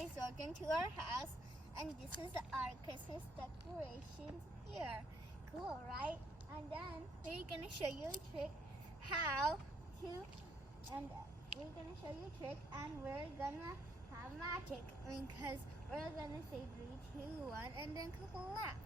guys, welcome to our house, and this is our Christmas decorations here. Cool, right? And then we're gonna show you a trick how to, and we're gonna show you a trick, and we're gonna have magic because we're gonna say 3, 2, 1, and then clap.